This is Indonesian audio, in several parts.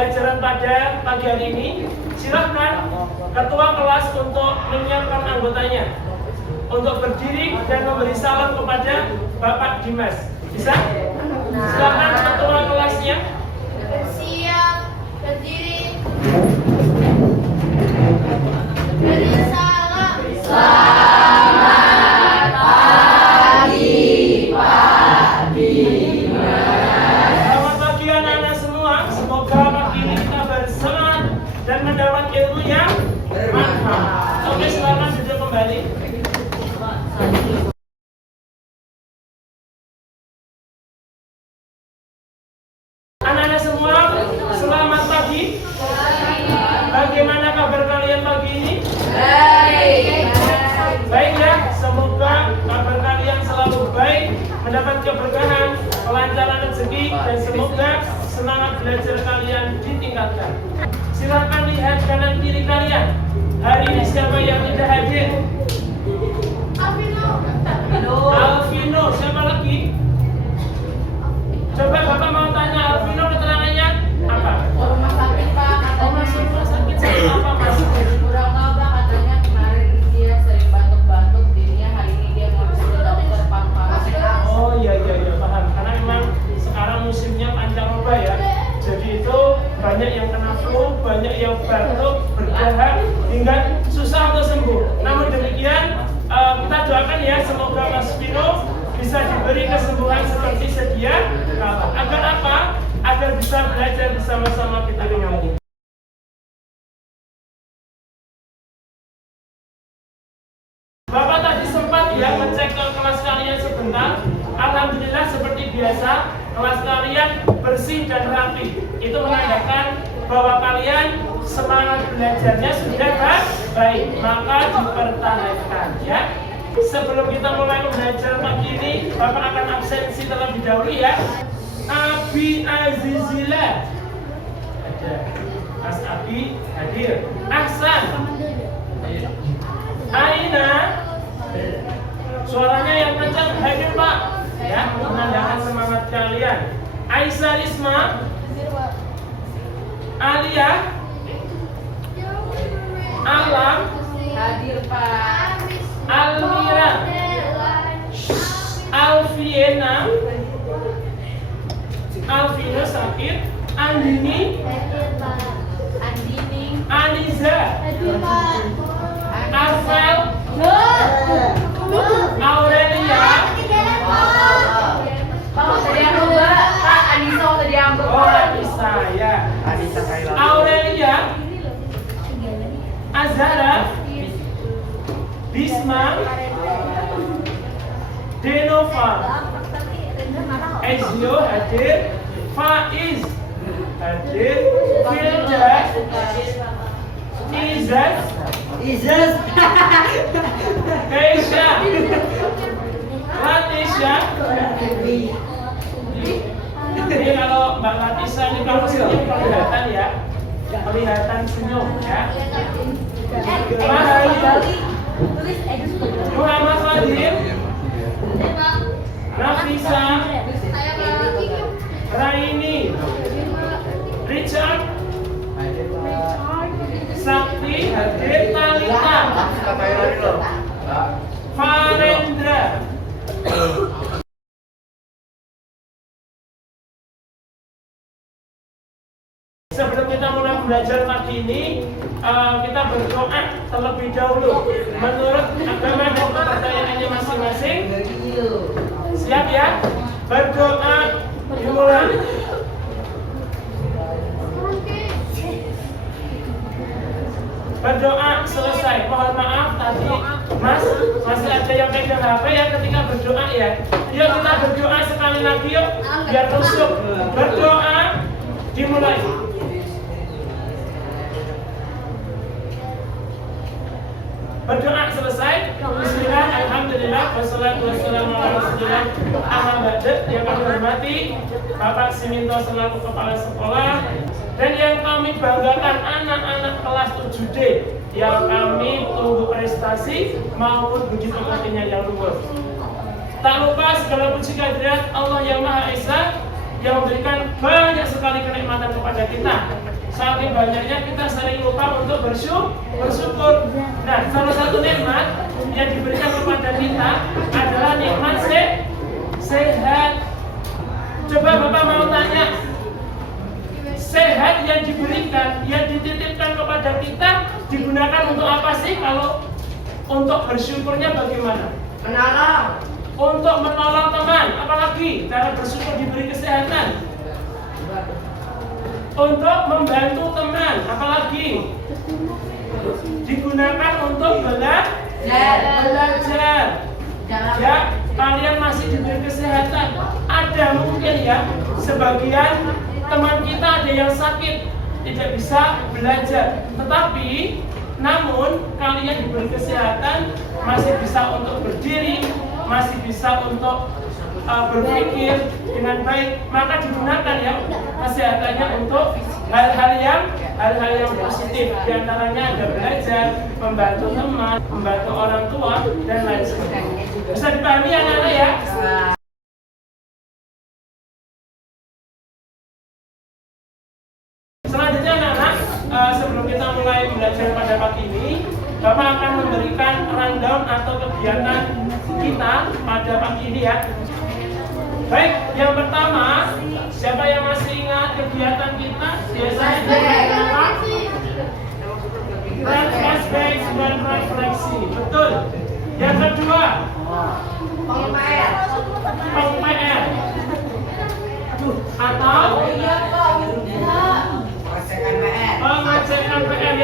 pembelajaran pada pagi hari ini. Silakan ketua kelas untuk menyiapkan anggotanya untuk berdiri dan memberi salam kepada Bapak Dimas. Bisa? Silakan ketua kelasnya. Siap, berdiri. Beri salam. Selamat pagi, Pak Dimas. Selamat pagi anak-anak semua. Semoga pagi ini kita bersemangat dan mendapat ilmu yang bermanfaat. Oke, silakan duduk kembali. Anak-anak semua, selamat pagi. Bagaimana kabar kalian pagi ini? Baik ya, semoga kabar kalian selalu baik, mendapat keberkahan, kelancaran rezeki, dan semoga semangat belajar kalian ditingkatkan. Silakan lihat kanan kiri kalian. Hari ini siapa yang tidak hadir? Alvino, siapa lagi? Coba Bapak mau tanya Alvino keterangannya apa? Rumah sakit, Pak. Oh, masuk rumah sakit sakit apa Mas? Kurang tahu, Pak. Katanya kemarin dia sering batuk-batuk, jadinya hari ini dia mau ke dokter paru-paru. Oh iya paham. Karena memang sekarang musimnya pancaroba ya. Jadi itu banyak yang kena flu, banyak yang batuk, berdahak hingga susah untuk sembuh. Namun demikian kita doakan ya, semoga Mas Vino bisa diberi kesembuhan seperti sedia kala. Agar apa? Agar bisa belajar bersama-sama kita ini. Bapak tadi sempat ya ngecek ke kelas kalian sebentar. Alhamdulillah seperti biasa kelas kalian bersih dan rapi. Itu menandakan bahwa kalian semangat belajarnya sudah baik. Maka dipertahankan ya. Sebelum kita mulai belajar pagi ini, Bapak akan absensi terlebih dahulu ya. Abi Azizila ada. Mas Abi hadir. Ahsan. Aina, suaranya yang kencang hadir Pak, ya, menandakan semangat kalian. Aisyah Risma, Alia, Alam, Hadir, Pak. Almira, Alfiena, Alvina sakit, Andini, Andini. Aniza, Arvel, Aurelia. Pak, tadi yang coba, Pak. Anissa tadi yang coba. Oh, Anissa ya. Aurelia, Azhara, Bisma, Denova, Ezio hadir, Faiz hadir, Firdas, Izaz, Keisha, Latisha. Ini kalau Mbak Latisha ini kalau senyum kelihatan ya, kelihatan senyum ya. Muhammad Fadil, Nafisa, Raini, Richard, Sakti hadir, Talita, Farendra. Sebelum kita mulai belajar pagi ini, kita berdoa terlebih dahulu menurut agama dan kepercayaannya masing-masing. Siap ya? Berdoa dimulai. Berdoa selesai. Mohon maaf tadi Mas masih ada yang pegang HP ya ketika berdoa ya. Yuk kita berdoa sekali lagi yuk biar kusuk. Berdoa dimulai. Berdoa selesai. Bismillah, alhamdulillah, wassalatu wassalamu ala rasulillah. Amma ba'du. Yang kami hormati Bapak Siminto selaku kepala sekolah dan yang kami banggakan anak-anak kelas 7D yang kami tunggu prestasi maupun budi pekertinya yang luhur. Tak lupa segala puji kehadirat Allah yang Maha Esa yang memberikan banyak sekali kenikmatan kepada kita. saking banyaknya kita sering lupa untuk bersyukur. Nah, salah satu nikmat yang diberikan kepada kita adalah nikmat sehat. Coba Bapak mau tanya, sehat yang diberikan, yang dititipkan kepada kita digunakan untuk apa sih? Kalau untuk bersyukurnya bagaimana? Menolong. Untuk menolong teman, apalagi cara bersyukur diberi kesehatan. Untuk membantu teman, apalagi digunakan untuk belajar. Ya, kalian masih diberi kesehatan. Ada mungkin ya, sebagian teman kita ada yang sakit, tidak bisa belajar. Tetapi, namun kalian diberi kesehatan, masih bisa untuk berdiri, masih bisa untuk berpikir dengan baik, maka digunakan ya kesehatannya untuk hal-hal yang positif. Di antaranya ada belajar, membantu teman, membantu orang tua, dan lain sebagainya. Bisa dipahami anak-anak ya? Selanjutnya anak-anak, sebelum kita mulai belajar pada pagi ini, Bapak akan memberikan rundown atau kegiatan kita pada pagi ini ya. Baik, yang pertama, siapa yang masih ingat kegiatan kita? Biasanya apa? Flashback dan refleksi. Betul. Yang kedua, PR. Atau Pengecekan PR. pengecekan PR.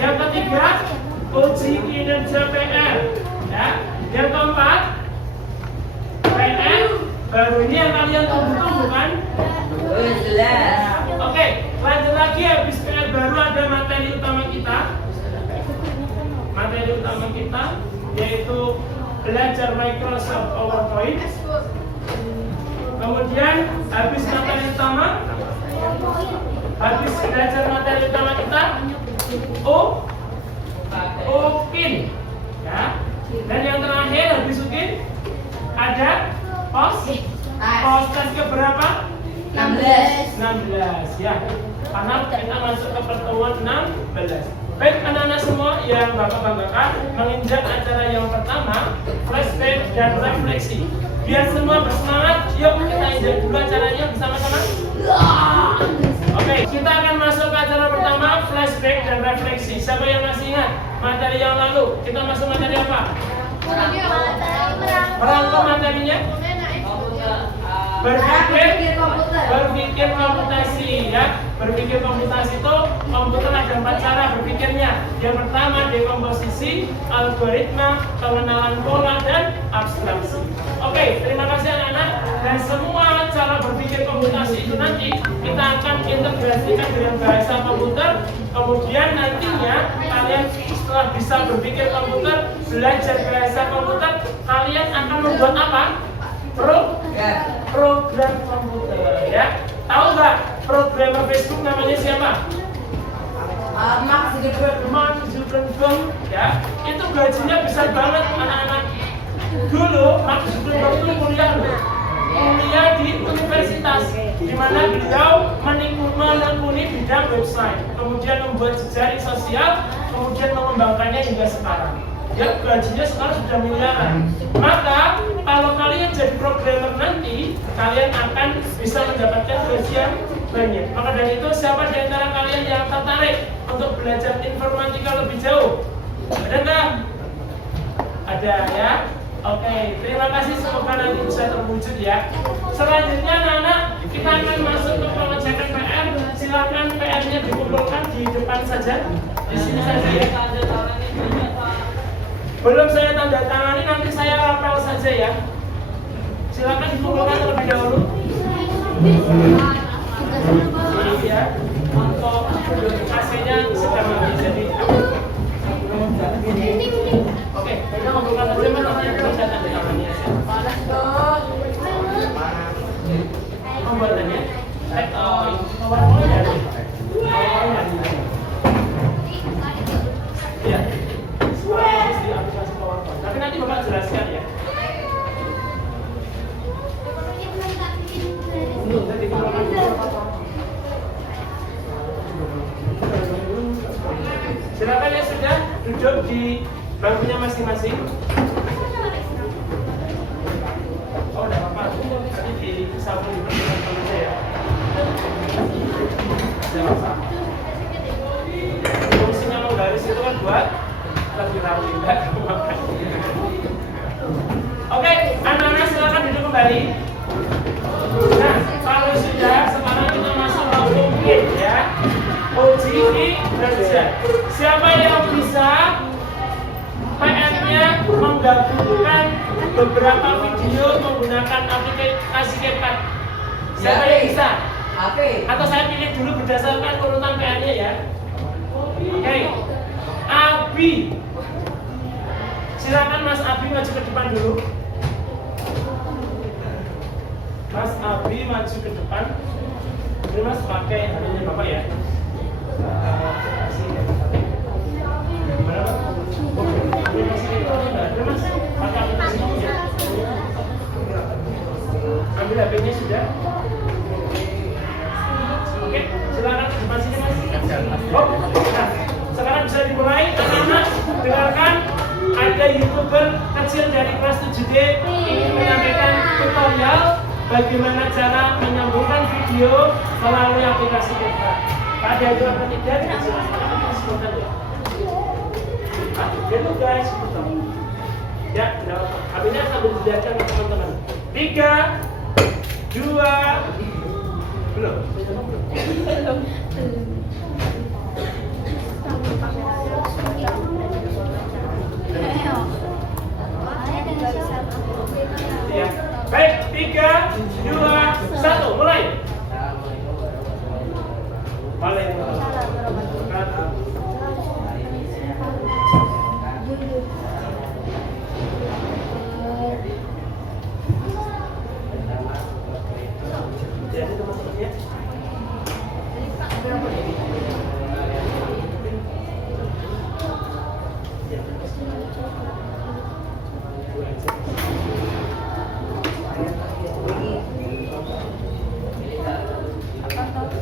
Yang ketiga, uji kinerja PR. Ya. Yang keempat, PR baru ini yang kalian tunggu-tunggu kan? Jelas. Oke, lanjut lagi. Habis PR baru ada materi utama kita. Materi utama kita yaitu belajar Microsoft PowerPoint. Kemudian habis materi utama, habis belajar materi utama kita, UPIN, ya. Dan yang terakhir habis UPIN ada tes keberapa? 16 ya. Karena kita masuk ke pertemuan 16. Baik anak-anak semua yang Bapak banggakan, menginjak acara yang pertama, flashback dan refleksi. Biar semua bersemangat, yuk kita injak dulu acaranya bersama-sama. Oke, kita akan masuk ke acara pertama, flashback dan refleksi. Siapa yang masih ingat materi yang lalu? Kita masuk materi apa? Merangkum materinya? Berpikir komputasi ya. Berpikir komputasi itu komputer ada 4 cara berpikirnya. Yang pertama dekomposisi, algoritma, pengenalan pola, dan abstraksi. Oke, terima kasih anak-anak. Dan semua cara berpikir komputasi itu nanti kita akan integrasikan dengan bahasa komputer. Kemudian nantinya kalian setelah bisa berpikir komputer, belajar bahasa komputer, kalian akan membuat apa? Program komputer ya. Tahu nggak programmer Facebook namanya siapa? Mark Zuckerberg ya. Itu gajinya besar banget anak-anak. Dulu Mark Zuckerberg itu kuliah di universitas, di mana beliau menekuni bidang website, kemudian membuat jejaring sosial, kemudian mengembangkannya hingga sekarang. Ya, gajinya sekarang sudah miliaran. Maka kalau kalian jadi programmer nanti, kalian akan bisa mendapatkan gaji yang banyak. Maka dari itu, siapa di antara kalian yang tertarik untuk belajar informatika lebih jauh? Ada nggak? Ada ya. Oke, terima kasih. Semoga nanti bisa terwujud ya. Selanjutnya anak-anak, kita akan masuk ke pengecekan PR. Silakan PR-nya dikumpulkan di depan saja. Di sini saja ya. Belum saya tanda tangani, nanti saya rapel saja ya. Silakan dikumpulkan terlebih dahulu. Iya, untuk AC-nya sedang mati, jadi oke, kita kumpulkan saja, mas. Nanti belum saya tanda tangani aja. Pembuatannya, ya. Tapi nanti Bapak jelaskan ya. Tadi duduk di bangkunya masing-masing. Oh, udah apa? Tadi di sapu di pertemuan teman saya. Ada apa? Fungsinya menggaris itu kan buat lebih rapi, enggak? Oke, anak-anak silakan duduk kembali. Nah, kalau sudah, sekarang kita masuk ke mungkin ya. Uji kinerja. Siapa yang bisa PR-nya menggabungkan beberapa video menggunakan aplikasi CapCut? Siapa yang bisa? Atau saya pilih dulu berdasarkan urutan PR-nya ya. Oke, Abi. Silakan Mas Abi maju ke depan dulu. Mas Abi maju ke depan. Ini Mas pakai hadiahnya Bapak ya. Ambil HP-nya sudah. Oke, silakan ke depan sini Mas. Nah, sekarang bisa dimulai. Anak-anak dengarkan. Ada YouTuber kecil dari kelas 7D ingin menyampaikan tutorial bagaimana cara menyambungkan video melalui aplikasi CapCut. Ada itu apa tidak? Silakan ya. Gitu guys, betul. Ya, habisnya sambil dijelaskan ke teman-teman. 3, 2, belum. Ya. Baik, 3, 2, 1, mulai. Jadi teman-teman ya.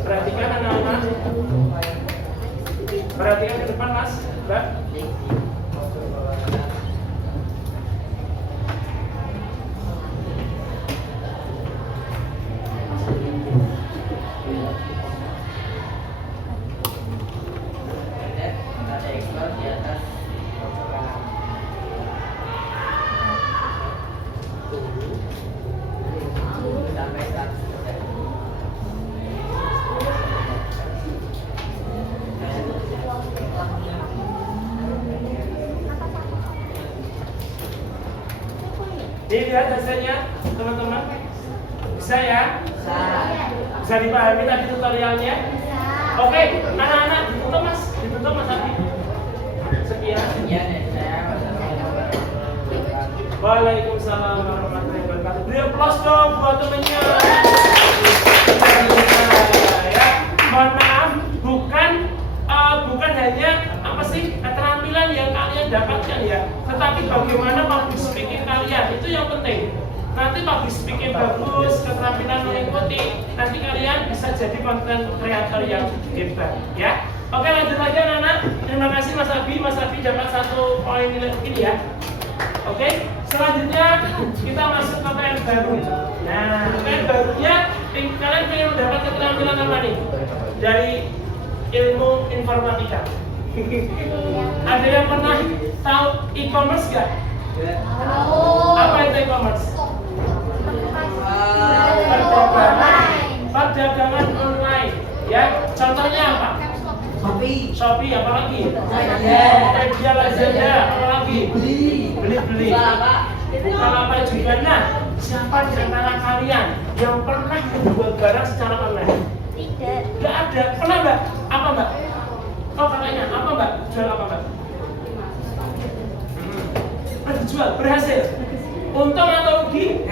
Perhatikan anak-anak. Perhatikan ke depan Mas, Mbak. Dilihat hasilnya teman-teman. Bisa ya? Bisa dipahami tadi tutorialnya? Oke, anak-anak ditutup Mas, ditutup Mas Abi. Sekian. Waalaikumsalam warahmatullahi wabarakatuh. Beri aplaus dong buat temennya. Ya, mohon maaf, bukan hanya apa sih keterampilan yang kalian dapatkan ya, tetapi bagaimana public speaking kalian itu yang penting. Nanti public speaking bagus, keterampilan mengikuti, nanti kalian bisa jadi content creator yang hebat ya. Oke, lanjut lagi anak-anak. Terima kasih Mas Abi dapat 1 poin nilai ini ya. Oke, selanjutnya kita masuk ke PR baru. Nah, PR barunya kalian ingin mendapat keterampilan apa nih? Dari ilmu informatika. Ada yang pernah tahu e-commerce gak? Apa itu e-commerce? Perdagangan online. Ya, contohnya apa? Shopee, apa lagi? Tokopedia, Lazada, apa lagi? Beli. Bukan apa juga. Nah, siapa di antara kalian yang pernah menjual barang secara online? Tidak. Gak ada. Pernah Mbak? Apa Mbak? Oh kakaknya, apa Mbak? Jual apa Mbak? Jual, berhasil. Untung atau rugi?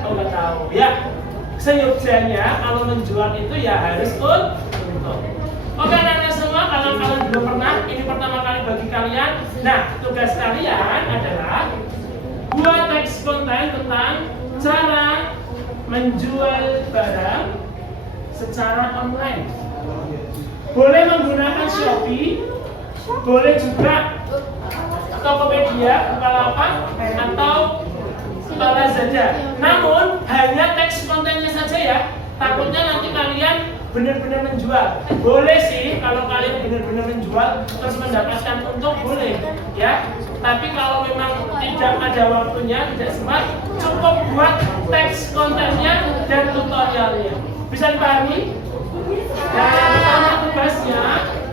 Oh nggak tahu. Ya, seyogyanya kalau menjual itu ya harus untung. Oke anak-anak semua, kalau kalian belum pernah, ini pertama kali bagi kalian. Nah, tugas kalian adalah buat teks konten tentang cara menjual barang secara online. Boleh menggunakan Shopee, boleh juga Tokopedia, Bukalapak, atau Lazada. Namun hanya teks kontennya saja ya. Takutnya nanti kalian benar-benar menjual. Boleh sih kalau kalian benar-benar menjual terus mendapatkan untung, boleh ya. Tapi kalau memang tidak ada waktunya, tidak sempat, cukup buat teks kontennya dan tutorialnya. Bisa dipahami? Nah, yang pertama tugasnya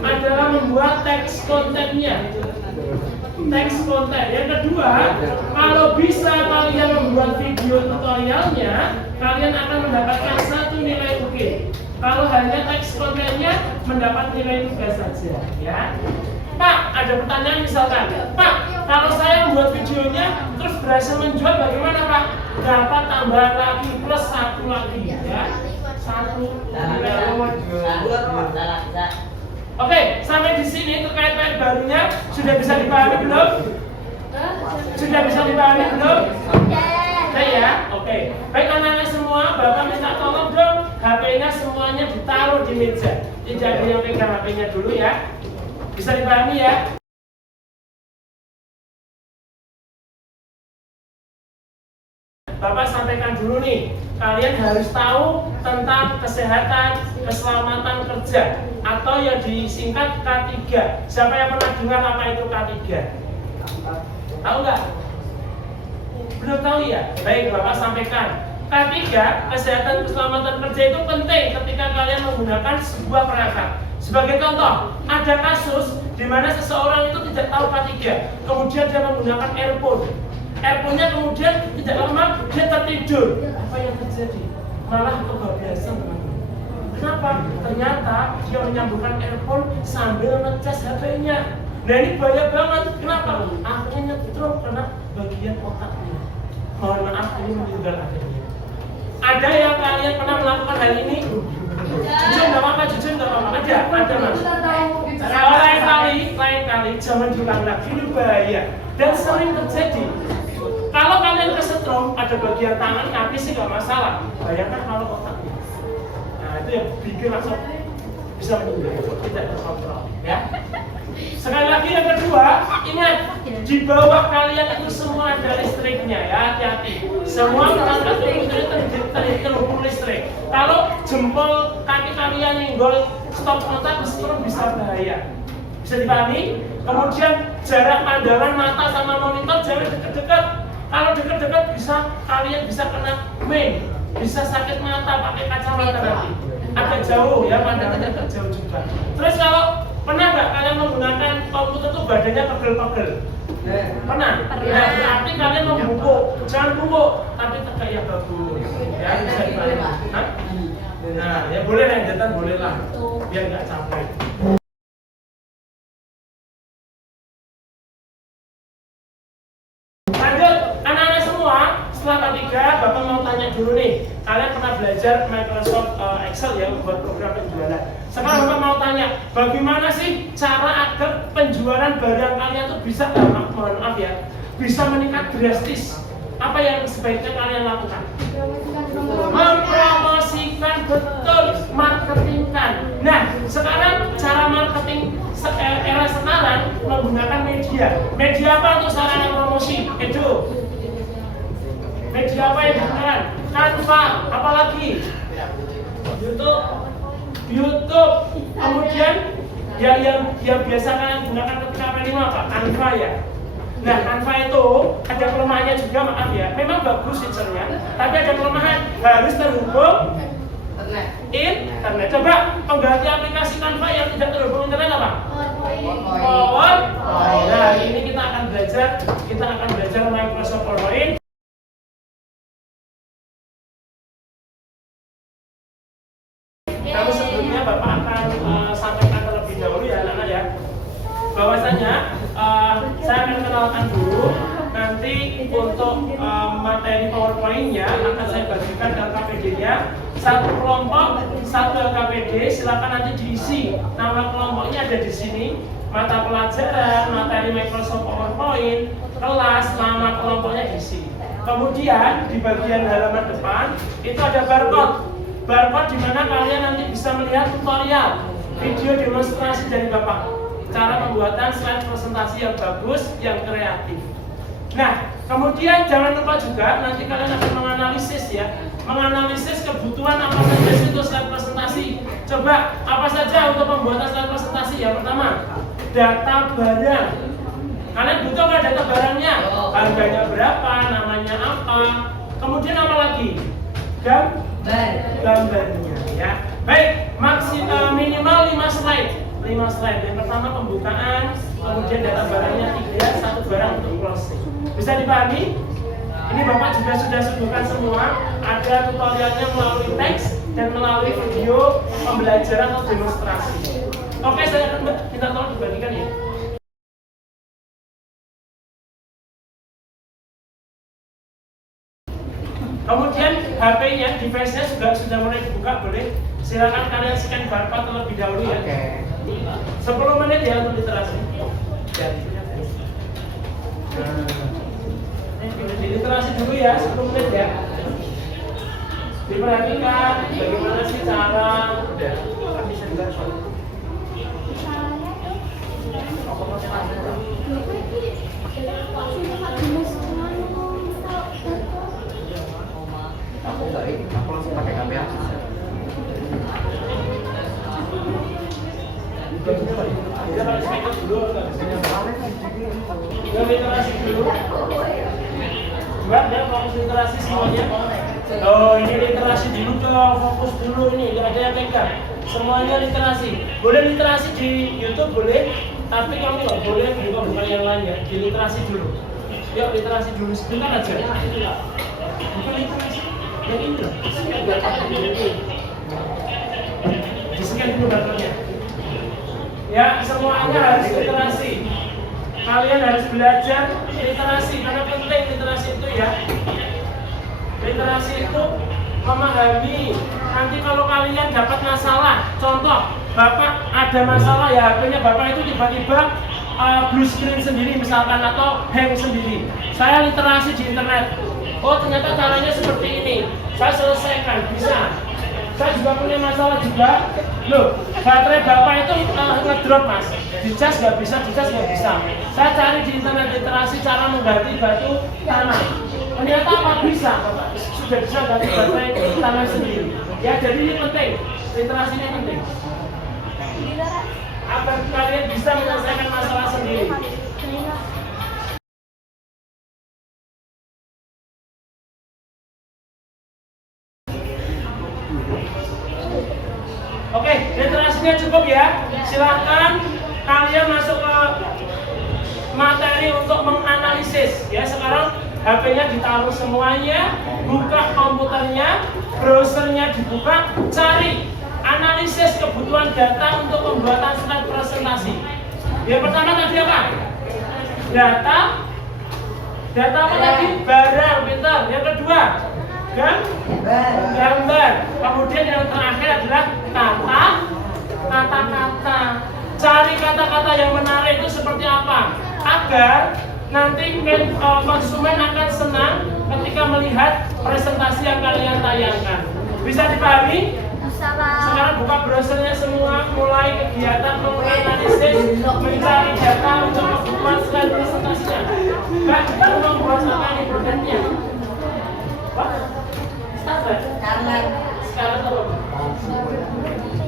adalah membuat teks kontennya. Teks konten. Yang kedua, kalau bisa kalian membuat video tutorialnya, kalian akan mendapatkan 1 nilai UG. Kalau hanya teks kontennya, mendapat nilai tugas saja ya. Pak, ada pertanyaan misalkan, Pak, kalau saya membuat videonya terus berhasil menjual bagaimana Pak? Dapat tambahan lagi plus 1 lagi ya. 1 nilai. Oke, sampai di sini terkait PN barunya sudah bisa dipahami belum? Sudah bisa dipahami belum? Oke ya, oke. Baik anak-anak semua, Bapak minta tolong dong HP-nya semuanya ditaruh di meja. Tidak ada yang pegang HP-nya dulu ya. Bisa dipahami ya? Bapak sampaikan dulu nih, kalian harus tahu tentang kesehatan, keselamatan kerja atau yang disingkat K3. Siapa yang pernah dengar apa itu K3? Tahu nggak? Belum tahu ya? Baik, Bapak sampaikan. K3, kesehatan keselamatan kerja itu penting ketika kalian menggunakan sebuah perangkat. Sebagai contoh, ada kasus di mana seseorang itu tidak tahu K3, kemudian dia menggunakan earphone. Earphone-nya kemudian tidak lama dia tertidur. Apa yang terjadi? Malah kebablasan teman-teman. Kenapa? Ternyata dia menyambungkan earphone sambil ngecas HP-nya. Nah ini bahaya banget. Kenapa? Akhirnya nyetrum karena bagian otaknya. Mohon maaf, ini meninggal akhirnya. Ada yang kalian pernah melakukan hal ini? Jujur nggak apa-apa, jujur nggak apa-apa. Ada mas. Lain kali jangan diulang lagi, ini bahaya dan sering terjadi. Kalau kalian kesetrum ada bagian tangan, kaki sih nggak masalah. Bayangkan kalau otaknya. Nah itu yang bikin langsung bisa meninggal, tidak terkontrol. Ya. Sekali lagi yang kedua, ingat di bawah kalian itu semua ada listriknya ya, hati-hati. Semua perangkat terhubung listrik. Kalau jempol kaki kalian nyenggol stop kontak, kesetrum bisa bahaya. Bisa dipahami? Kemudian jarak pandangan mata sama monitor jangan dekat-dekat. Kalau dekat-dekat bisa kalian bisa kena main, bisa sakit mata pakai kacamata nanti. Agak jauh ya, pandangannya agak jauh juga. Terus kalau pernah nggak kalian menggunakan komputer tuh badannya pegel-pegel? Pernah? Ya, berarti kalian membungkuk. Jangan bungkuk, tapi tegak yang bagus. Ya bisa dipahami. Nah, ya boleh lanjutan boleh lah, biar nggak capek. Setelah K3, Bapak mau tanya dulu nih, kalian pernah belajar Microsoft Excel ya buat program penjualan. Sekarang Bapak mau tanya, bagaimana sih cara agar penjualan barang kalian tuh bisa, mohon maaf ya, bisa meningkat drastis? Apa yang sebaiknya kalian lakukan? Mempromosikan, betul, marketingkan. Nah, sekarang cara marketing era sekarang menggunakan media. Media apa untuk sarana promosi? Itu. Media apa yang digunakan? Canva, apalagi? YouTube. Kemudian yang biasa kalian gunakan ketika P5 apa? Canva ya. Nah, Canva itu ada kelemahannya juga, maaf ya. Memang bagus fiturnya, tapi ada kelemahan, harus terhubung internet. Coba pengganti aplikasi Canva yang tidak terhubung internet apa? PowerPoint. Nah, ini kita akan belajar Microsoft PowerPoint. Namun sebelumnya Bapak akan sampaikan terlebih dahulu ya anak-anak ya, bahwasanya saya akan kenalkan dulu. Nanti untuk materi PowerPoint-nya akan saya bagikan dalam KPD-nya. Satu kelompok, satu KPD, silakan nanti diisi. Nama kelompoknya ada di sini. Mata pelajaran, materi Microsoft PowerPoint, kelas, nama kelompoknya diisi. Kemudian di bagian halaman depan itu ada barcode. Barcode di mana kalian nanti bisa melihat tutorial video demonstrasi dari Bapak. cara pembuatan slide presentasi yang bagus, yang kreatif. Nah, kemudian jangan lupa juga nanti kalian akan menganalisis ya, menganalisis kebutuhan apa saja sih untuk slide presentasi. Coba apa saja untuk pembuatan slide presentasi? Yang pertama, data barang. Kalian butuh nggak data barangnya? Harganya berapa? Namanya apa? Kemudian apa lagi? Gambarnya ya. Baik, minimal 5 slide. 5 slide. Yang pertama pembukaan, kemudian data barangnya 3, 1 barang untuk closing. Bisa dipahami? Ini Bapak juga sudah sediakan semua. Ada tutorialnya melalui teks dan melalui video pembelajaran atau demonstrasi. Oke, saya akan minta tolong dibagikan ya. Kemudian HP-nya, device-nya juga sudah mulai dibuka, boleh silakan kalian scan barcode terlebih dahulu ya. 10 menit ya untuk literasi. Di literasi dulu ya, 10 menit ya. Diperhatikan bagaimana sih cara aku langsung pakai kamera. literasi dulu. Mbak, dia fokus literasi semuanya. Oh, ini literasi dulu dong, fokus dulu ini, nggak ada yang pegang. Semuanya literasi. Boleh literasi di YouTube boleh, tapi kamu nggak boleh buka yang lain ya. Di literasi dulu. Yuk literasi dulu sebentar aja. Bukan literasi. Yang ini loh. Di-scan dulu barcode-nya. Ya, semuanya harus literasi. Kalian harus belajar literasi karena penting literasi itu ya. Literasi itu memahami. Nanti kalau kalian dapat masalah, contoh Bapak ada masalah ya, HP-nya Bapak itu tiba-tiba blue screen sendiri misalkan atau hang sendiri. Saya literasi di internet. Oh ternyata caranya seperti ini. Saya selesaikan, bisa. Saya juga punya masalah juga. Loh, baterai Bapak itu ngedrop mas. Dicas nggak bisa, dicas nggak bisa. Saya cari di internet literasi cara mengganti batu tanah. Ternyata apa bisa, Bapak sudah bisa ganti baterai tanah sendiri. Ya jadi ini penting, literasinya penting. Agar kalian bisa menyelesaikan masalah sendiri. Oke, literasinya cukup ya. Silakan kalian masuk ke materi untuk menganalisis. Ya, sekarang HP-nya ditaruh semuanya, buka komputernya, browsernya dibuka, cari analisis kebutuhan data untuk pembuatan slide presentasi. Yang pertama tadi apa? Data apa tadi? Barang, pintar. Yang kedua, gambar. Kemudian yang terakhir adalah kata-kata. Cari kata-kata yang menarik itu seperti apa agar nanti konsumen akan senang ketika melihat presentasi yang kalian tayangkan. Bisa dipahami? Sekarang buka browsernya semua, mulai kegiatan menganalisis, mencari data untuk membuat slide presentasinya. Kan kita membuat apa ini programnya? Pak? Scarlett.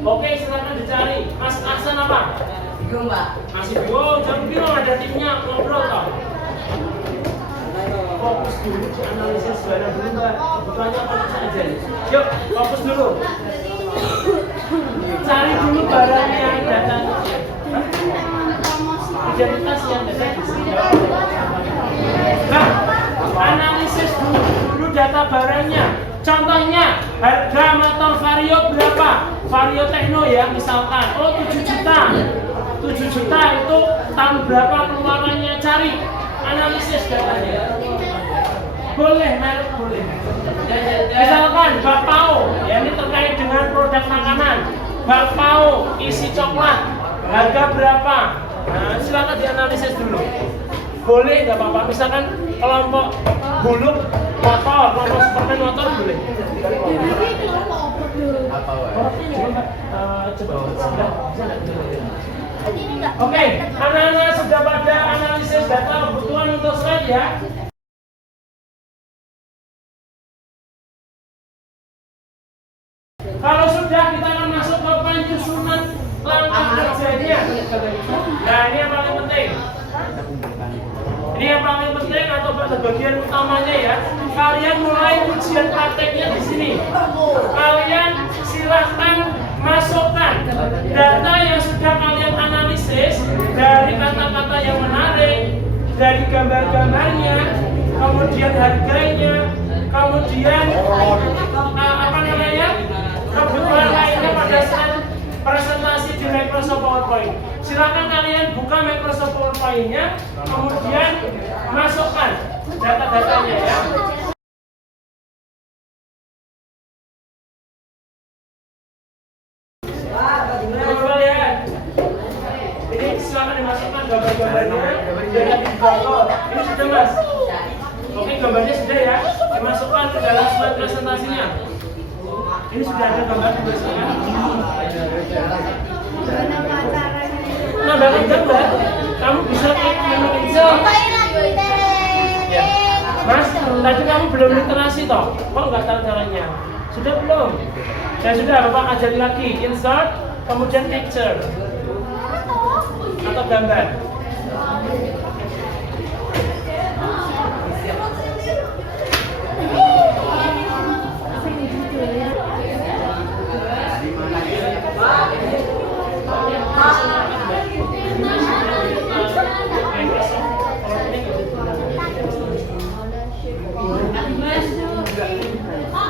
Oke, silakan dicari. Mas Aksan apa? Bingung Mbak. Masih bingung, jangan bingung ada timnya ngobrol tau. Fokus dulu, analisis barang dulu Mbak. Kebutuhannya apa saja. Yuk, fokus dulu. Cari dulu barangnya, datanya. Identitas yang ada di sini. Nah, analisis dulu data barangnya. Contohnya, harga motor Vario berapa? Vario Techno ya, misalkan. Oh, 7 juta. 7 juta itu tahun berapa keluarannya? Cari analisis datanya. Boleh, merek boleh. Misalkan Bakpao, ya ini terkait dengan produk makanan. Bakpao isi coklat, harga berapa? Nah, silakan dianalisis dulu. Boleh, nggak apa-apa. Misalkan kelompok buluk motor, kelompok superman motor boleh. Coba sebelah. Oke, anak-anak sudah pada analisis data kebutuhan untuk slide ya. Kalau sudah, kita akan masuk ke penyusunan langkah kerjanya. Nah, ini yang paling penting. Ini yang paling penting atau bagian utamanya ya. Kalian mulai ujian prakteknya di sini. Kalian silahkan masukkan data yang sudah kalian analisis dari kata-kata yang menarik, dari gambar-gambarnya, kemudian harganya, kemudian kebutuhan lainnya pada saat presentasi di Microsoft PowerPoint. Silakan kalian buka Microsoft PowerPoint-nya, kemudian masukkan data-datanya ya. Coba lihat. Ini silakan dimasukkan gambar-gambarnya. Ini sudah mas. Oke, gambarnya sudah ya. Dimasukkan ke dalam slide presentasinya. Ini sudah ada gambar di belakang. Nambahkan gambar, kamu bisa klik menu insert. Mas, tadi kamu belum literasi toh? Kok nggak tahu caranya? Sudah belum? Ya sudah, Bapak ajarin lagi. Insert, kemudian picture atau gambar.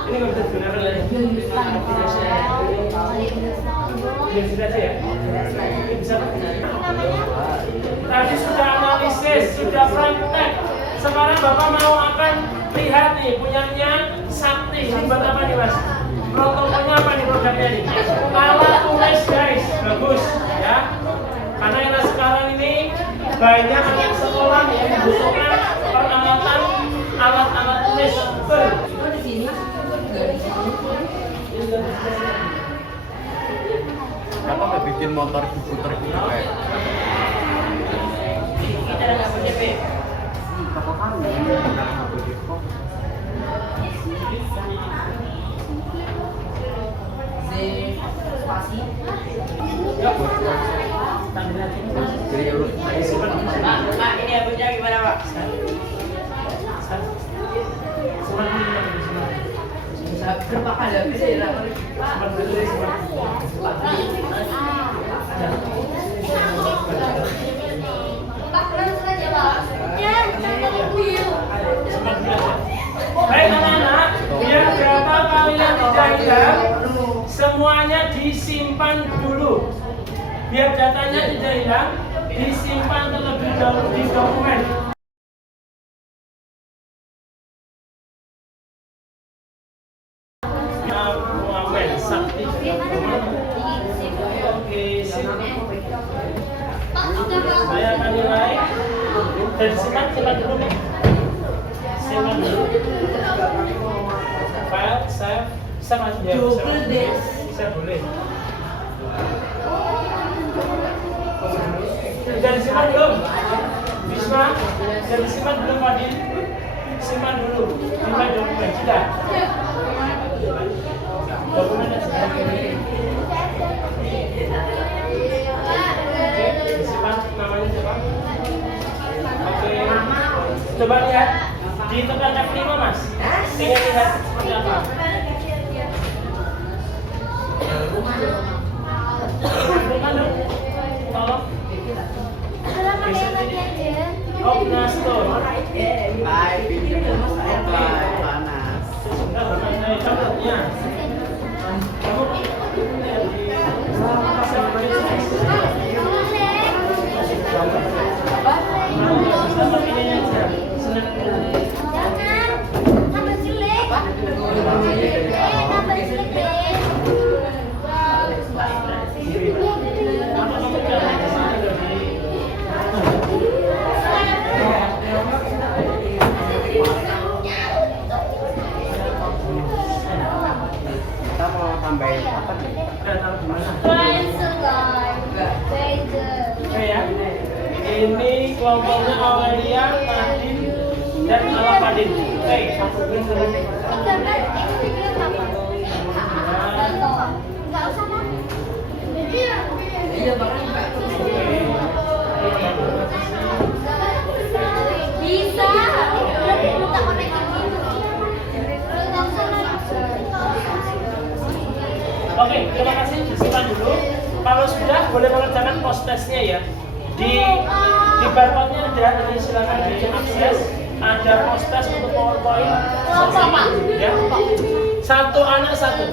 Ini nggak bisa digunakan lagi. Sudah ya? Bisa kan? Tadi sudah analisis, sudah praktek. Sekarang Bapak mau akan lihat nih punyanya Sakti. Ini buat apa nih Mas? Protokolnya apa nih produknya nih? Alat tulis guys, bagus ya. Karena era sekarang ini banyak anak sekolah yang membutuhkan peralatan alat-alat tulis. Kenapa nggak bikin motor diputer gitu kayak? Kita nggak punya P. Z spasi. Jadi urut. Pak, ini abunya gimana Pak? Berapa kali bisa dilakukan? Baik anak-anak, biar berapa kalian tidak hilang, semuanya disimpan dulu. Biar datanya tidak hilang, disimpan terlebih dahulu di dokumen. Sakti. Oke, sip. Saya akan nilai dan simak dulu nih. Simak dulu. File, save, sama aja. Bisa boleh. Sudah disimak belum? Bisa? Sudah disimak belum Fadil? Simak dulu. Nilai dokumen sudah. Dokumen sudah. Simak namanya siapa? Oke. Coba lihat di tekan F5 Mas. Ingin lihat seperti apa? Tolong. Oh, Nasto. Hai, pinjam panas. Contohnya. Kamu Kita mau tambahin apa? udah taruh di mana? Friends, guys. Oke ya. Ini kelompoknya Aurelia, Nadine, dan Alapadin. Oke, satu dulu. Bisa. Oke, terima kasih. Disimpan dulu. Kalau sudah, boleh mengerjakan post testnya ya. Di barcode-nya ada, nanti silakan diakses. Ada post test untuk PowerPoint. Ya. Satu anak satu.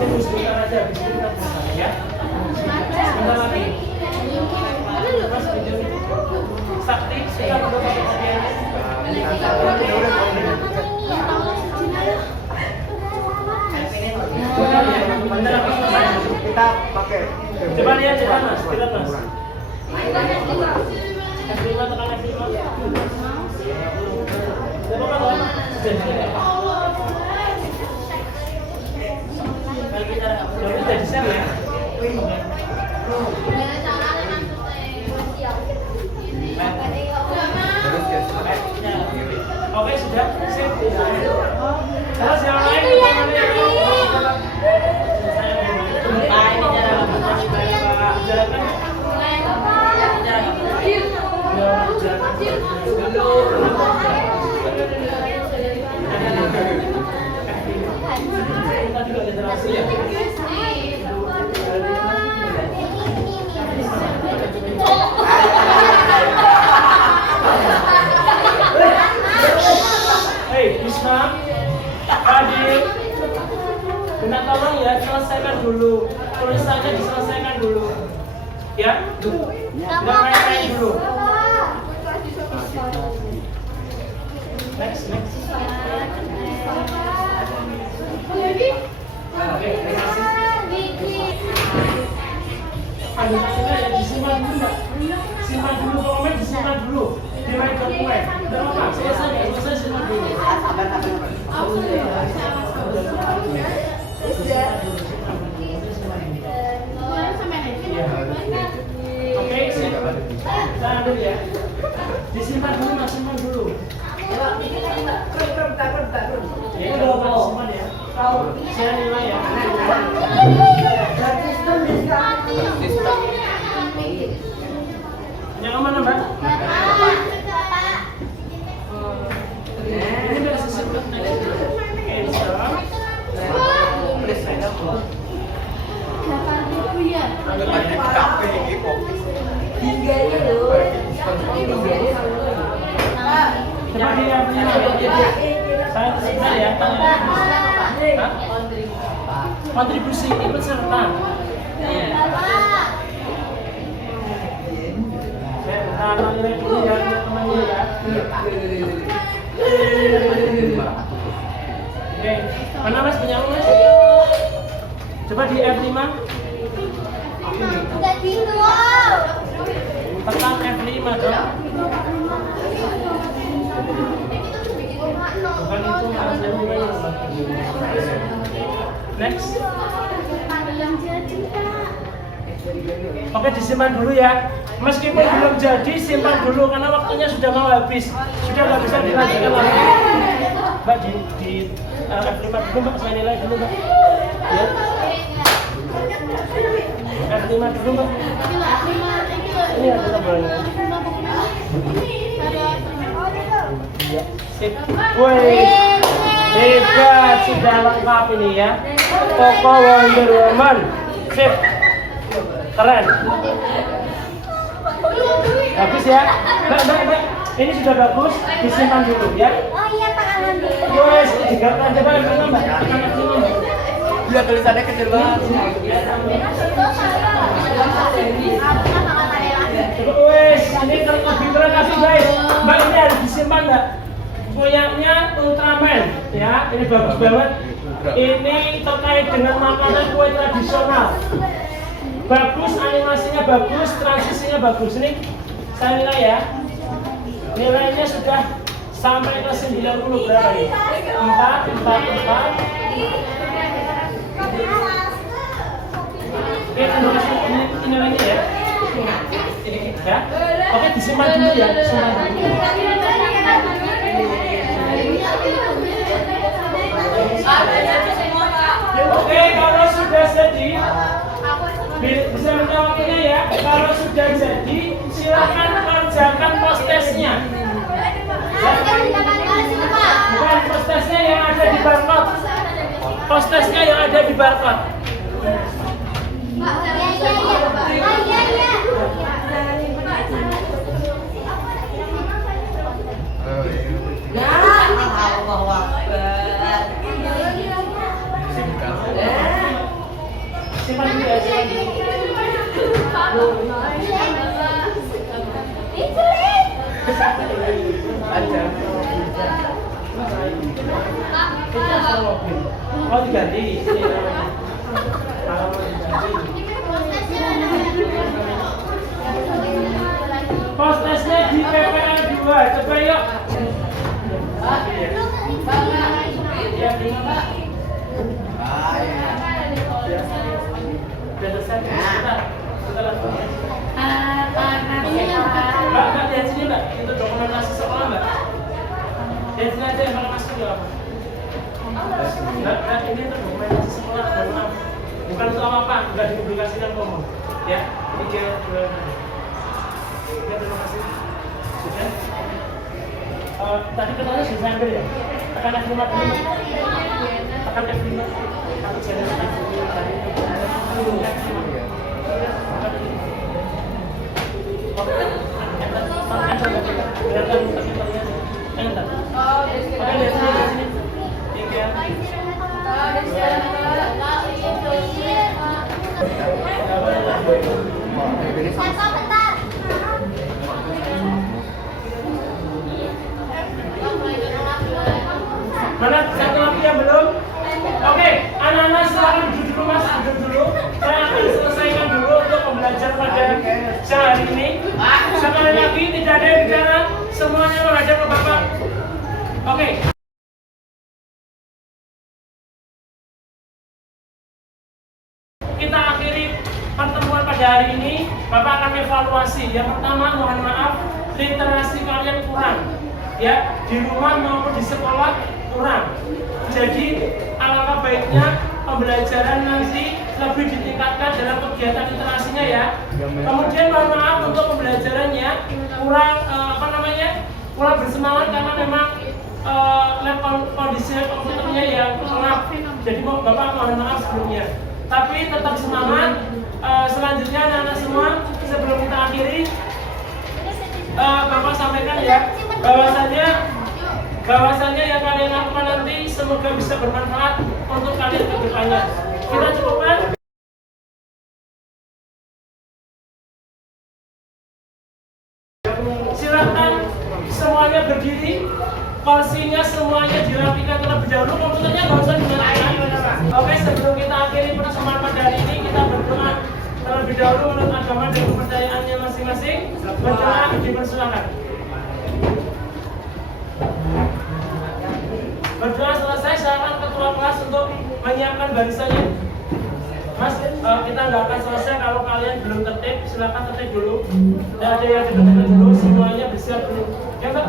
Oh, ini sebentar aja, habis itu kita bersama ya. Sebentar lagi. Mas, Sakti, kita perlu pakai pakaian. Kita pakai. Coba lihat jalan mas, lihat mas. Terima tekan terima. Udah di share ya. Oke sudah sip. Terus yang lain Hei, Bisma, Adil, minta tolong ya, selesaikan dulu. Tulisannya diselesaikan dulu. Ya? Nggak main-main dulu. Next. Oke, terima kasih. Lanjutannya ya, disimpan dulu mbak. Simpan dulu komen, disimpan dulu. Di main dokumen. Udah apa? Selesai simpan dulu. Oke, tahan dulu ya. Disimpan dulu, mas, simpan dulu. Ya, udah apa? Simpan ya. Saya nilai ya. Yang mana, Mbak? Ini udah sesuai. Oke, sekarang. Coba dia saya sebentar ya. Kontribusi ikut serta. Saya nilai dulu ya teman-teman ya. Oke, mana mas punya mas? Coba di F5. Udah gitu. Tekan F5 dong. Bukan itu mas Next. Oke, disimpan dulu ya. Meskipun belum jadi, simpan dulu karena waktunya sudah mau habis. Sudah nggak bisa dilanjutkan lagi. Mbak di F5 dulu mbak, saya nilai dulu mbak. Ya. F5 dulu mbak. Ini ada tabelnya. Iya. Sip. Woi. Hebat, sudah lengkap ini ya. Toko Wonder Woman. Sip. Keren. Bagus ya. Mbak. Ini sudah bagus, disimpan dulu ya. Oh iya, Pak Alhamdulillah. Wes, digakan coba F5 mbak. Tekan F5 mbak. Iya, tulisannya kecil banget. Wes, ini lebih keren kasih guys. Mbak ini harus disimpan mbak. Punyanya Ultraman ya, ini bagus banget. Ini terkait dengan makanan kue tradisional. Bagus, animasinya bagus, transisinya bagus. Ini saya nilai ya. Nilainya sudah sampai ke 90 berapa ini? 4, 4, 4. Oke, terima kasih nilainya ya. Ya. Oke, disimpan dulu ya. Simpan dulu. Oke, kalau sudah jadi, bisa minta waktunya ya. Kalau sudah jadi, silakan kerjakan post testnya. Bukan post testnya yang ada di barcode. Post testnya yang ada di barcode. Simpan dulu ya, simpan dulu. Aja. Oh, diganti. Post testnya di PPL 2, coba yuk. Ya, Mbak, lihat sini Mbak, itu dokumentasi sekolah Mbak. Lihat sini aja yang masuk ya Mbak, ini itu dokumentasi sekolah, bukan untuk apa-apa, nggak dipublikasikan ngomong. Ya, ini dia jualan. Ya, terima kasih. Sudah. Tadi katanya sudah sampai ya? Tekan F5 dulu. Tekan F5. Aku jalan tadi. Mana satu lagi yang belum? Oke, anak-anak silakan duduk dulu Mas, duduk dulu. Saya akan selesaikan dulu untuk pembelajaran pada siang hari ini. Sekali lagi tidak ada yang bicara, semuanya menghadap ke Bapak. Oke. Kita akhiri pertemuan pada hari ini. Bapak akan evaluasi. Yang pertama, mohon maaf, literasi kalian kurang. Ya, di rumah maupun di sekolah kurang. Jadi alangkah baiknya pembelajaran nanti lebih ditingkatkan dalam kegiatan literasinya ya. Kemudian mohon maaf untuk pembelajarannya kurang kurang bersemangat karena memang kondisi komputernya yang lemah. Jadi Bapak mohon maaf sebelumnya. Tapi tetap semangat. Selanjutnya anak-anak semua sebelum kita akhiri, Bapak sampaikan ya bahwasannya yang kalian lakukan nanti semoga bisa bermanfaat untuk kalian ke depannya. Kita cukupkan. Silakan semuanya berdiri, kursinya semuanya dirapikan terlebih dahulu, komputernya nggak usah dinyalakan. Oke, sebelum kita akhiri pertemuan pada hari ini, kita berdoa terlebih dahulu menurut agama dan kepercayaannya masing-masing. Berdoa dipersilakan. Berdoa selesai, silakan ketua kelas untuk menyiapkan barisannya. Mas, kita nggak akan selesai kalau kalian belum tertib. Silakan tertib dulu. Tidak ada yang tertib dulu, semuanya bersiap dulu. Ya Mbak?